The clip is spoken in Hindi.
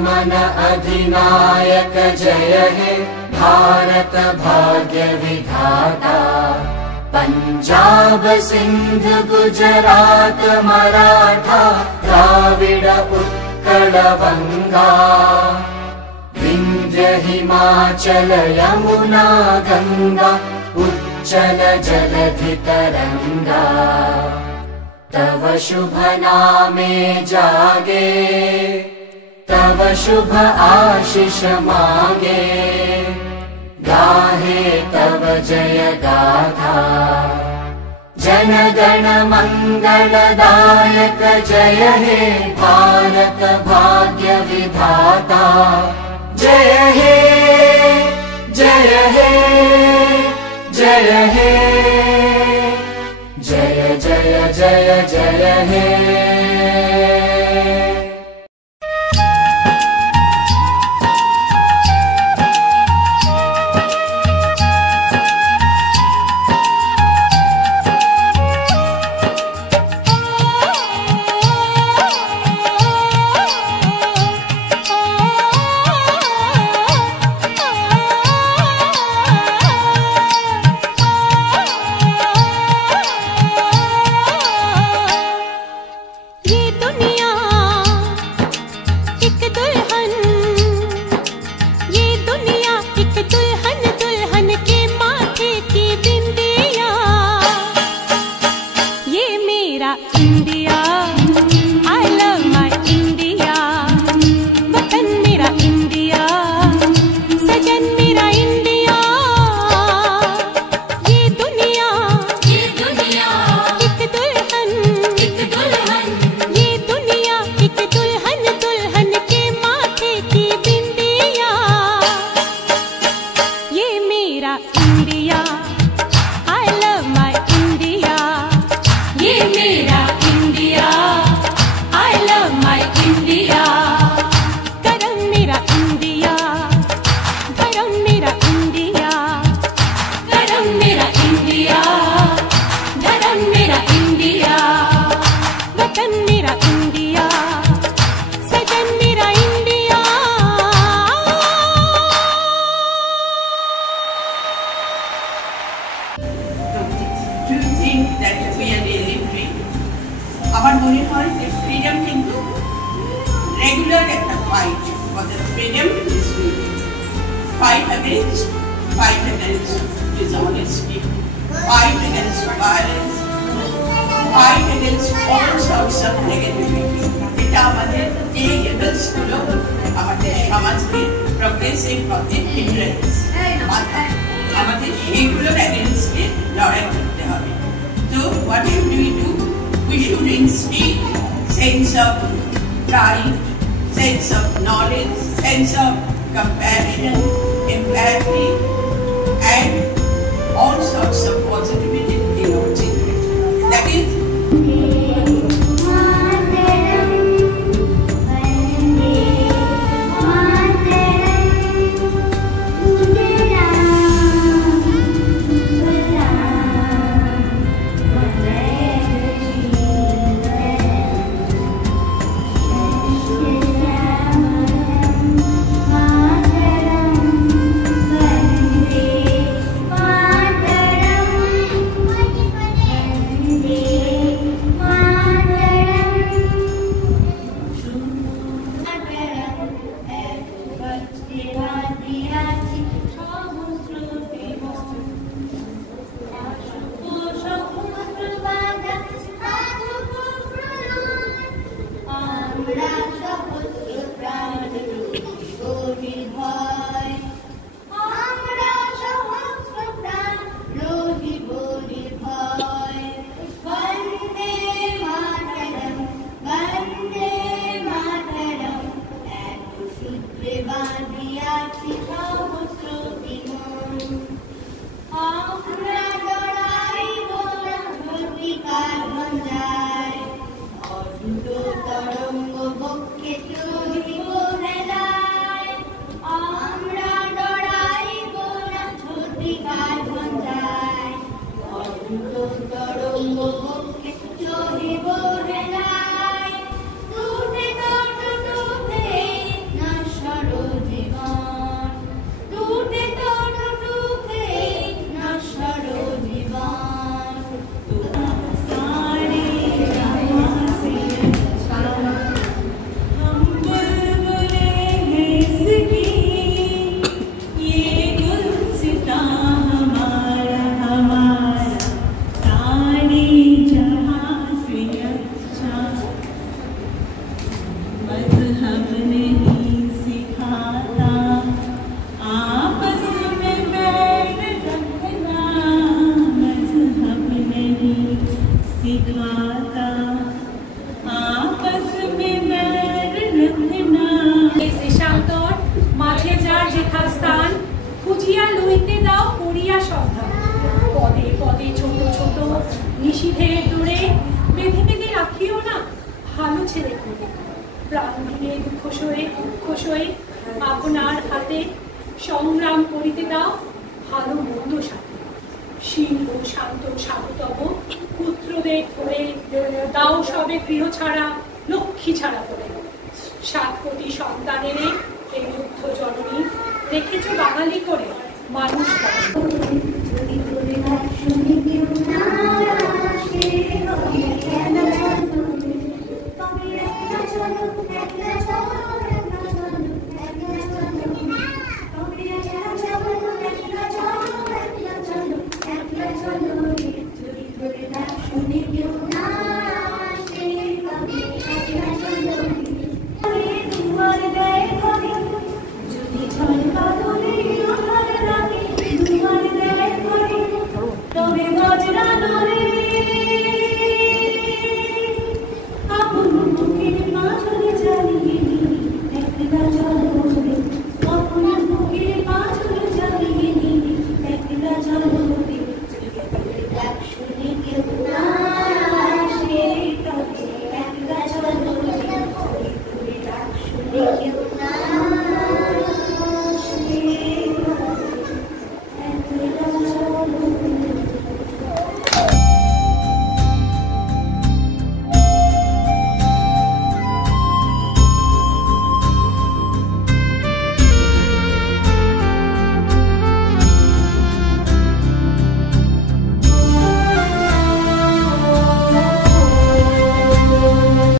मन अधिनायक जय हे भारत भाग्य विधाता। पंजाब सिंध गुजरात मराठा द्राविड उत्कल बंगा। विंध्य हिमाचल यमुना गंगा उच्चल जलधि तरंगा। तव शुभ नामे जागे तव शुभ आशीष मांगे। गाहे तव जय गाथा जन गण मंगलदायक जय हे भारत भाग्य विधाता। जय हे जय हे जय हे जय जय जय जय हे। দিয়া সন্ধ্যা, পদে পদে ছোট ছোট নিষিধের দূরে বেঁধে বেঁধে রাখিও না ভালো ছেলে করে। প্রাণ দিয়ে দুঃখ সয়ে আপনার হাতে সংগ্রাম করিতে দাও ভালো মন্দ সাথে। শীল ও শান্ত স্বাগতব পুত্রদের করে দাও সবে গৃহ ছাড়া লক্ষ্মী ছাড়া করে। 7 কোটি সন্তানের এই মুগ্ধ জননী রেখেছ বাঙালি করে মানুষ করে।